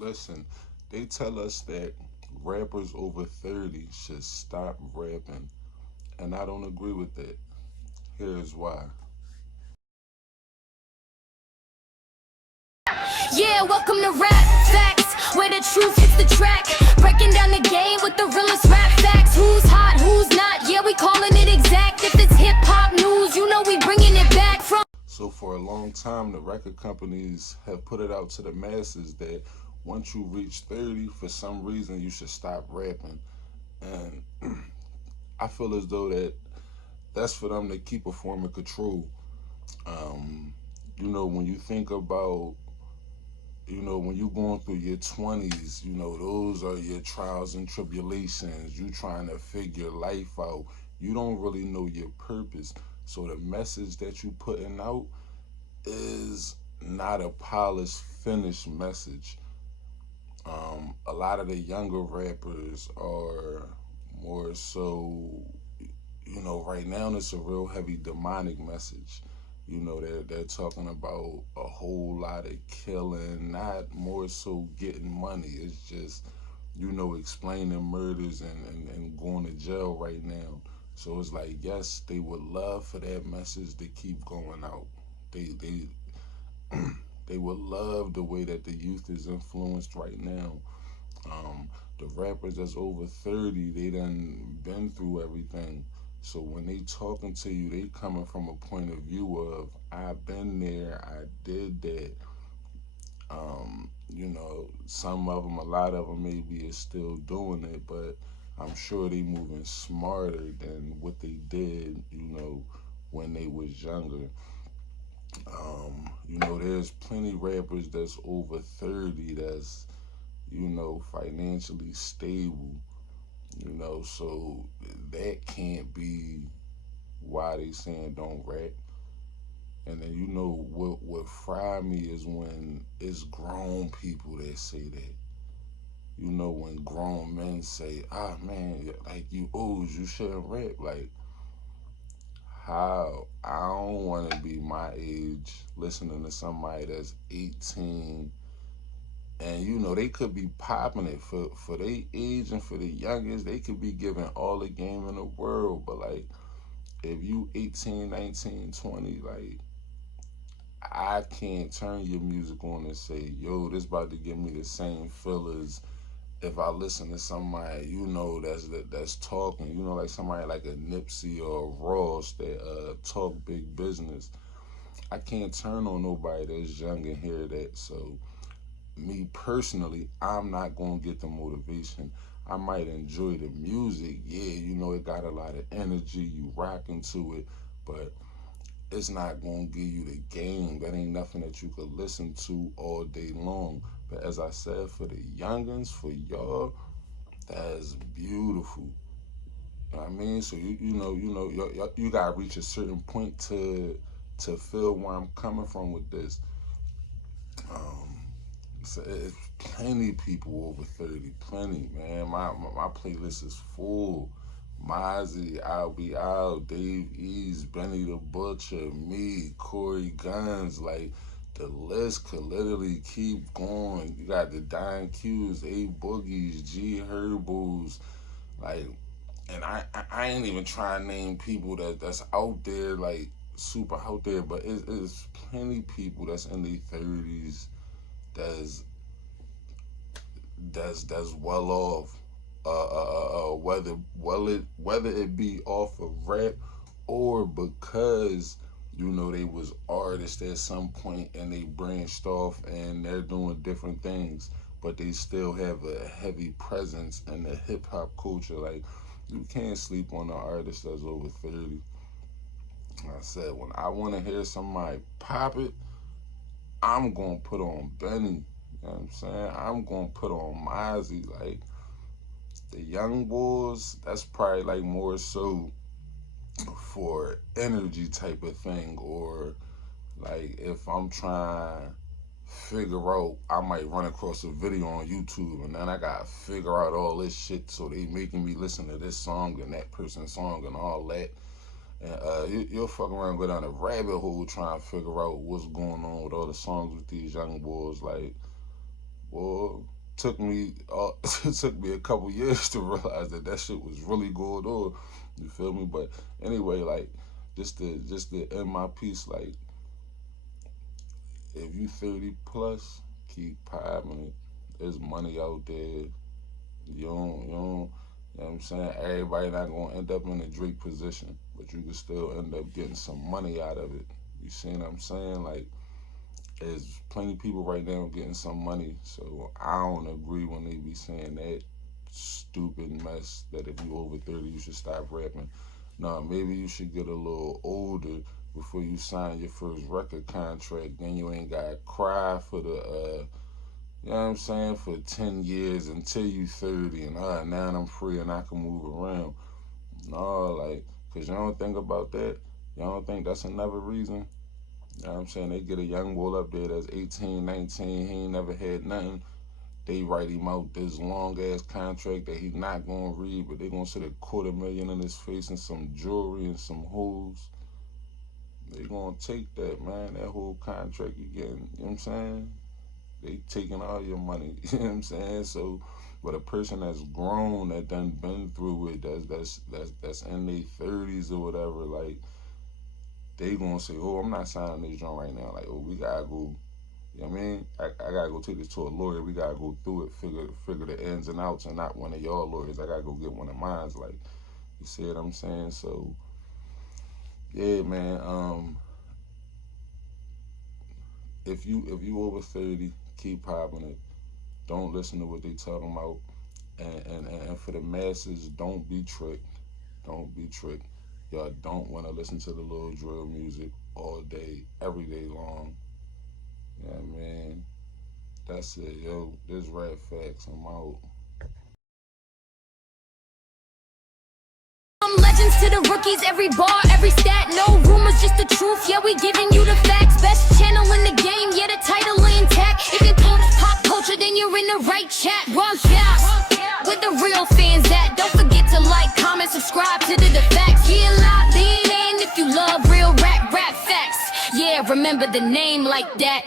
Listen, they tell us that rappers over 30 should stop rapping, and I don't agree with that. Here's why. Yeah, welcome to Rap Facts, where the truth hits the track. Breaking down the game with the realest rap facts. Who's hot, who's not? Yeah, we calling it exact. If it's hip hop news, you know we bringing it back from. So for a long time, the record companies have put it out to the masses that once you reach 30, for some reason, you should stop rapping. And I feel as though that's for them to keep a form of control. Um, when you think about, when you're going through your 20s, those are your trials and tribulations. You trying to figure life out. You don't really know your purpose. So the message that you putting out is not a polished, finished message. A lot of the younger rappers are more so, right now it's a real heavy demonic message. They're talking about a whole lot of killing, not more so getting money. It's just, explaining murders and going to jail right now. So it's like, yes, they would love for that message to keep going out. They they would love the way that the youth is influenced right now. Um, the rappers that's over 30, they done been through everything. So when they talking to you, they coming from a point of view of, I've been there, I did that. Some of them, a lot of them maybe is still doing it, but I'm sure they moving smarter than what they did, when they was younger. There's plenty rappers that's over 30 that's, financially stable, so that can't be why they saying don't rap. And then what fry me is when it's grown people that say that. When grown men say, ah man, like you old, you shouldn't rap. Like, how? I don't want to be my age listening to somebody that's 18, and they could be popping it for their age, and for the youngest they could be giving all the game in the world. But like, if you 18, 19, 20, like, I can't turn your music on and say, yo, this about to give me the same feel as if I listen to somebody, that's talking, like somebody like a Nipsey or a Ross that talk big business. I can't turn on nobody that's young and hear that. So me personally, I'm not gonna get the motivation. I might enjoy the music. Yeah, it got a lot of energy. You rocking to it, but it's not gonna give you the game. That ain't nothing that you could listen to all day long. But as I said, for the youngins, for y'all, that's beautiful. You know what I mean? So you gotta reach a certain point to feel where I'm coming from with this. Um, so it's plenty people over 30, plenty, man. My playlist is full. Mozzie, I'll Be Out, Dave East, Benny the Butcher, me, Corey Guns, like the list could literally keep going. You got the Don Q's, A Boogies, G Herbals, like, and I ain't even trying to name people that's out there, like super out there, but it's plenty people that's in their 30s that's that's well off. Whether it be off of rap or because they was artists at some point and they branched off and they're doing different things, but they still have a heavy presence in the hip hop culture. Like, you can't sleep on an artist that's over 30. Like I said, when I want to hear somebody pop it, I'm gonna put on Benny. You know what I'm saying? I'm gonna put on Mozzie. Like, the young boys, that's probably like more so for energy type of thing, or like if I'm trying to figure out, I might run across a video on YouTube and then I gotta figure out all this shit. So they making me listen to this song and that person's song and all that. And you'll fuck around and go down a rabbit hole trying to figure out what's going on with all the songs with these young boys. Like, Well, took me it took me a couple years to realize that that shit was really going on. You feel me? But anyway, like just to end my piece, like if you 30 plus, keep popping it. There's money out there. You know what I'm saying? Everybody not gonna end up in a Drake position, but you can still end up getting some money out of it. You see what I'm saying? Like, there's plenty of people right now getting some money, so I don't agree when they be saying that stupid mess that if you over 30 you should stop rapping. No, maybe you should get a little older before you sign your first record contract. Then you ain't gotta cry for the you know what I'm saying, for 10 years until you 30 and now I'm free and I can move around. No, like, cause you don't think about that. You don't think that's another reason. You know what I'm saying? They get a young boy up there that's 18, 19, he ain't never had nothing. They write him out this long ass contract that he's not gonna read, but they gonna set $250,000 in his face and some jewelry and some hoes. They gonna take that, man. That whole contract you getting, you know what I'm saying? They taking all your money, you know what I'm saying? So, but a person that's grown, that done been through it, that's in their 30s or whatever, like, they gonna say, oh, I'm not signing this joint right now. Like, oh, we gotta go. You know what I mean? I gotta go take this to a lawyer. We gotta go through it, figure the ins and outs, and not one of y'all lawyers. I gotta go get one of mine's. Like, you see what I'm saying? So, yeah, man. If you over 30, keep popping it. Don't listen to what they talking about. And for the masses, don't be tricked. Don't be tricked. Y'all don't want to listen to the little drill music all day, every day long. Yeah, man. That's it, yo. This Rap Facts. I'm out. Legends to the rookies, every bar, every stat, no rumors, just the truth. Yeah, we giving you the facts. Best channel in the game, yeah, the title intact. If you talk pop culture, then you're in the right chat. Run fast, with the real fans at. Don't forget to like, comment, subscribe to the facts. Yeah, loud in if you love real rap facts. Yeah, remember the name like that.